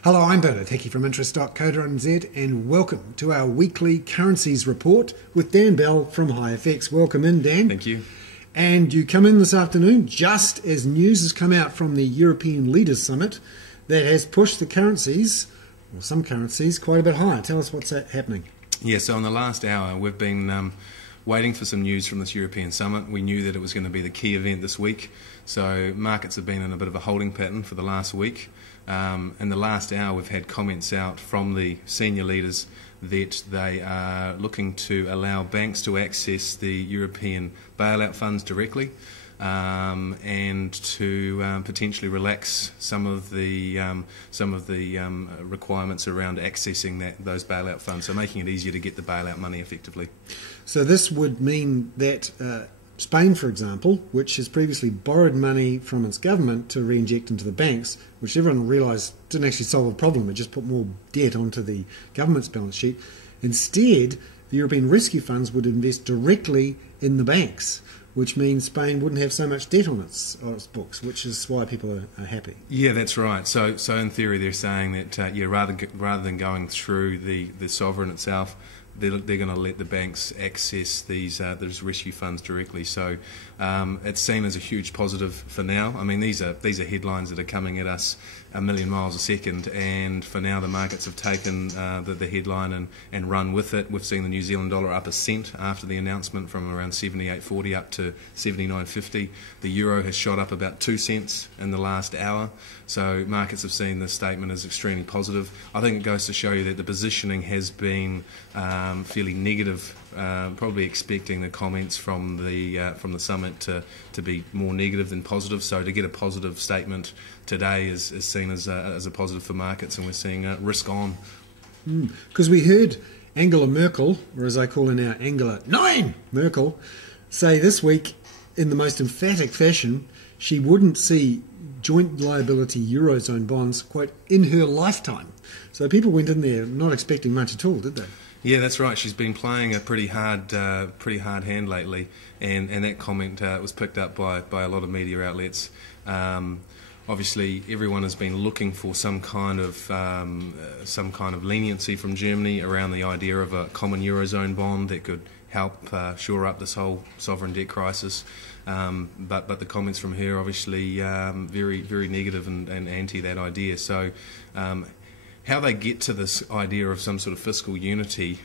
Hello, I'm Bailout, Hickey from Interest.co.nz, and welcome to our weekly Currencies report with Dan Bell from HiFX. Welcome in, Dan. Thank you. And you come in this afternoon just as news has come out from the European Leaders Summit that has pushed the currencies, or some currencies, quite a bit higher. Tell us what's happening. Yeah, so in the last hour we've been waiting for some news from this European Summit. We knew that it was going to be the key event this week, so markets have been in a bit of a holding pattern for the last week. In the last hour we've had comments out from the senior leaders that they are looking to allow banks to access the European bailout funds directly, and to potentially relax some of the requirements around accessing those bailout funds, so making it easier to get the bailout money effectively. So this would mean that Spain, for example, which has previously borrowed money from its government to re-inject into the banks, which everyone realised didn't actually solve a problem, it just put more debt onto the government's balance sheet. Instead, the European rescue funds would invest directly in the banks, which means Spain wouldn't have so much debt on its books, which is why people are happy. Yeah, that's right. So in theory, they're saying that rather than going through the sovereign itself, they're going to let the banks access these rescue funds directly. So it's seen as a huge positive for now. I mean, these are headlines that are coming at us a million miles a second, and for now the markets have taken the headline and run with it. We've seen the New Zealand dollar up a cent after the announcement, from around 78.40 up to 79.50. The euro has shot up about 2 cents in the last hour. So markets have seen this statement as extremely positive. I think it goes to show you that the positioning has been fairly negative, probably expecting the comments from the summit to be more negative than positive. So to get a positive statement today is seen as a positive for markets, and we're seeing risk on. Because we heard Angela Merkel, or as I call her now, Angela 9 Merkel, say this week in the most emphatic fashion she wouldn't see joint liability Eurozone bonds, quote, in her lifetime. So people went in there not expecting much at all, did they? Yeah, that's right. She's been playing a pretty hard hand lately, and that comment was picked up by a lot of media outlets. Obviously, everyone has been looking for some kind of leniency from Germany around the idea of a common Eurozone bond that could help shore up this whole sovereign debt crisis. But the comments from her obviously very negative and anti that idea. So how they get to this idea of some sort of fiscal unity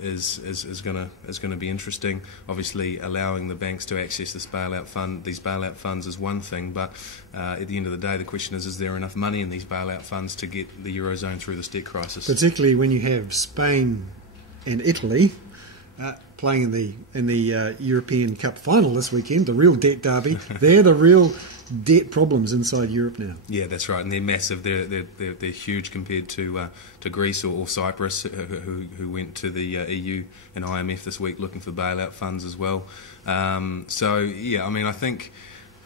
is going to be interesting. Obviously, allowing the banks to access these bailout funds is one thing, but at the end of the day, the question is there enough money in these bailout funds to get the Eurozone through this debt crisis? Particularly when you have Spain and Italy playing in the European Cup final this weekend, the real debt derby. They're the real debt problems inside Europe now. Yeah, that's right, and they're massive. They're huge compared to Greece or Cyprus, who went to the EU and IMF this week looking for bailout funds as well. So yeah, I mean, I think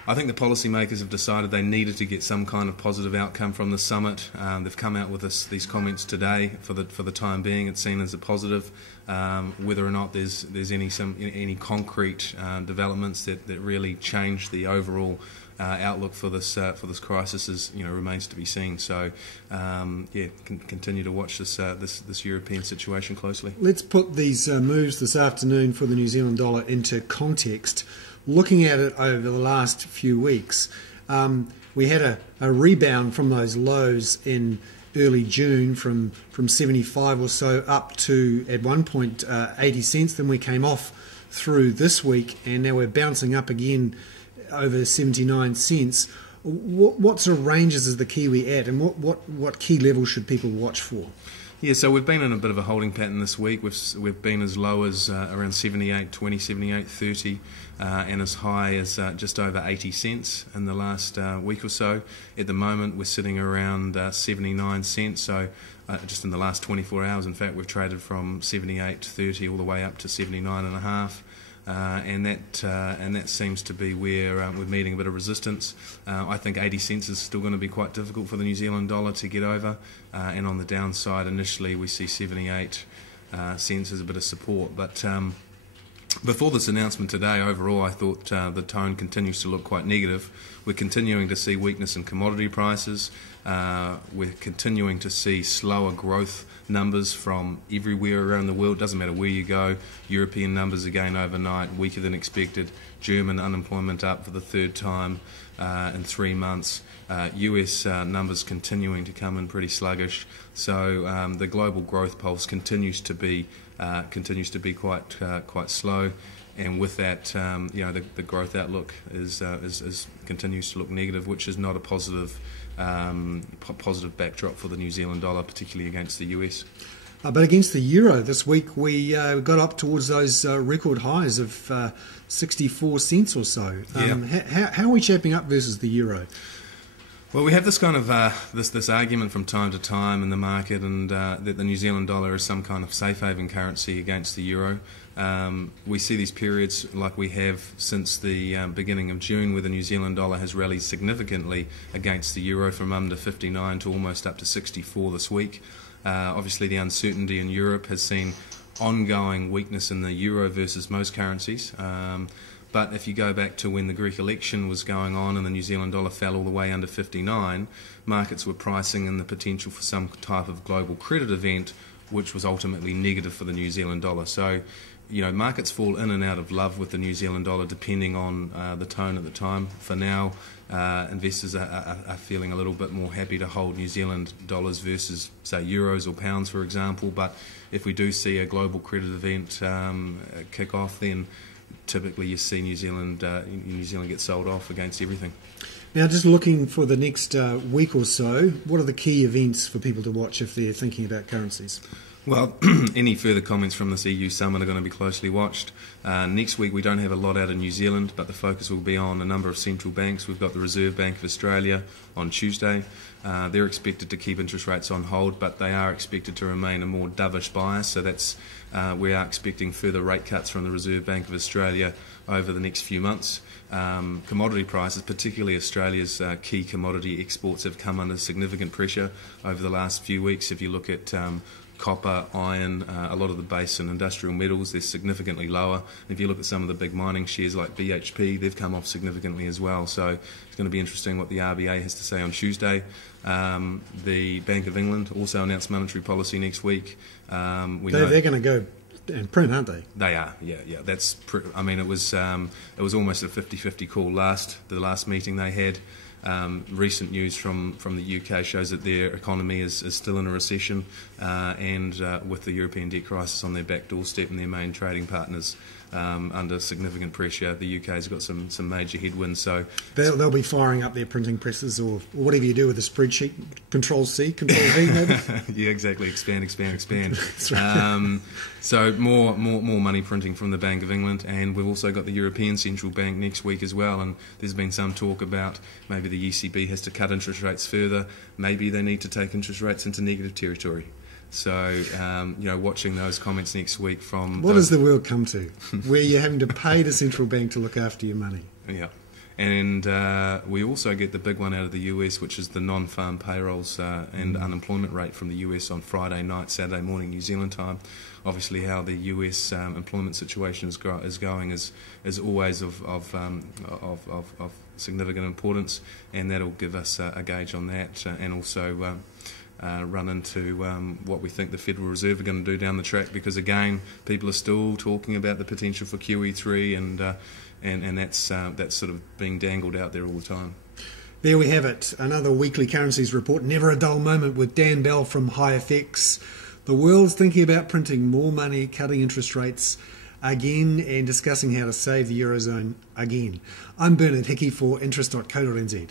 the policymakers have decided they needed to get some kind of positive outcome from the summit. They've come out with these comments today. For the time being, it's seen as a positive. Whether or not there's any concrete developments that really change the overall outlook for this crisis remains to be seen. So yeah, continue to watch this European situation closely. Let's put these moves this afternoon for the New Zealand dollar into context. Looking at it over the last few weeks, we had a rebound from those lows in early June from 75 or so up to, at one point, 80 cents. Then we came off through this week, and now we're bouncing up again over 79 cents. What sort of ranges is the Kiwi at, and what key levels should people watch for? Yeah, so we've been in a bit of a holding pattern this week. We've been as low as around 78.20, 78.30, and as high as just over 80 cents in the last week or so. At the moment, we're sitting around 79 cents. So just in the last 24 hours, in fact, we've traded from 78.30 all the way up to 79.5. And that seems to be where we're meeting a bit of resistance. I think 80 cents is still going to be quite difficult for the New Zealand dollar to get over, and on the downside initially we see 78 cents as a bit of support. But before this announcement today, overall I thought the tone continues to look quite negative. We're continuing to see weakness in commodity prices. We're continuing to see slower growth numbers from everywhere around the world. Doesn't matter where you go. European numbers again overnight, weaker than expected. German unemployment up for the third time in 3 months. US numbers continuing to come in pretty sluggish. So the global growth pulse continues to be quite slow. And with that, the growth outlook is continues to look negative, which is not a positive backdrop for the New Zealand dollar, particularly against the US. But against the euro this week, we got up towards those record highs of 64 cents or so. How are we shaping up versus the euro? Well, we have this kind of this argument from time to time in the market, and that the New Zealand dollar is some kind of safe haven currency against the euro. We see these periods like we have since the beginning of June, where the New Zealand dollar has rallied significantly against the euro from under 59 to almost up to 64 this week. Obviously, the uncertainty in Europe has seen ongoing weakness in the euro versus most currencies. But if you go back to when the Greek election was going on and the New Zealand dollar fell all the way under 59, markets were pricing in the potential for some type of global credit event, which was ultimately negative for the New Zealand dollar. So, markets fall in and out of love with the New Zealand dollar depending on the tone at the time. For now, investors are feeling a little bit more happy to hold New Zealand dollars versus, say, euros or pounds, for example. But if we do see a global credit event kick off, then typically you see New Zealand get sold off against everything. Now, just looking for the next week or so, what are the key events for people to watch if they're thinking about currencies? Well, any further comments from this EU summit are going to be closely watched. Next week we don't have a lot out of New Zealand, but the focus will be on a number of central banks. We've got the Reserve Bank of Australia on Tuesday. They're expected to keep interest rates on hold, but they are expected to remain a more dovish bias. So we are expecting further rate cuts from the Reserve Bank of Australia over the next few months. Commodity prices, particularly Australia's key commodity exports, have come under significant pressure over the last few weeks. If you look at copper, iron, a lot of the base and industrial metals, they're significantly lower. If you look at some of the big mining shares like BHP, they've come off significantly as well. So it's going to be interesting what the RBA has to say on Tuesday. The Bank of England also announced monetary policy next week. They're going to go and print, aren't they? They are, yeah. It was almost a 50-50 call the last meeting they had. Recent news from the UK shows that their economy is still in a recession, and with the European debt crisis on their back doorstep and their main trading partners under significant pressure, the UK's got some major headwinds. So they'll be firing up their printing presses, or whatever you do with a spreadsheet. Control-C, Control-V, maybe. Yeah, exactly. Expand. That's right. So more money printing from the Bank of England, and we've also got the European Central Bank next week as well. And there's been some talk about maybe the ECB has to cut interest rates further. Maybe they need to take interest rates into negative territory. So, watching those comments next week from... What does the world come to? Where you're having to pay the central bank to look after your money. Yeah. And we also get the big one out of the US, which is the non-farm payrolls and unemployment rate from the US on Friday night, Saturday morning, New Zealand time. Obviously, how the US employment situation is going is always of significant importance, and that'll give us a gauge on that, and also run into what we think the Federal Reserve are going to do down the track, because again, people are still talking about the potential for QE3, and that's sort of being dangled out there all the time. There we have it, another weekly currencies report. Never a dull moment with Dan Bell from HiFX. The world's thinking about printing more money, cutting interest rates again, and discussing how to save the Eurozone again. I'm Bernard Hickey for interest.co.nz.